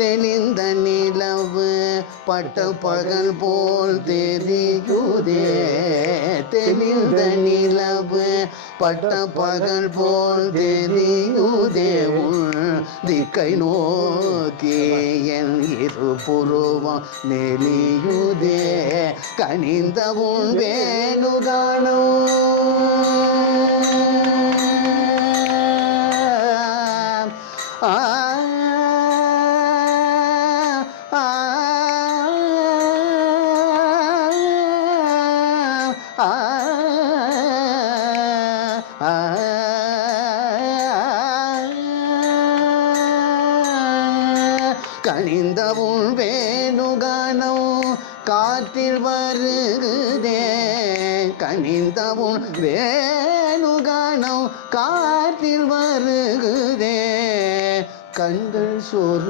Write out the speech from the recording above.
தெளிந்த நிலவு பட்ட பகல் போல் தெரியுதே. தெளிந்த நிலவு பட்ட பகல் போல் தெரியுதே. உள் திக்கை நோக்கி என் இரு புருவம் நெளியுதே. கனிந்த உன் வேணுகானம் கனிந்த உன் வேணுகானம் காற்றில் வருகுதே. கனிந்த உன் வேணுகானம் காற்றில் வருகுதே. கண்கள் சொரு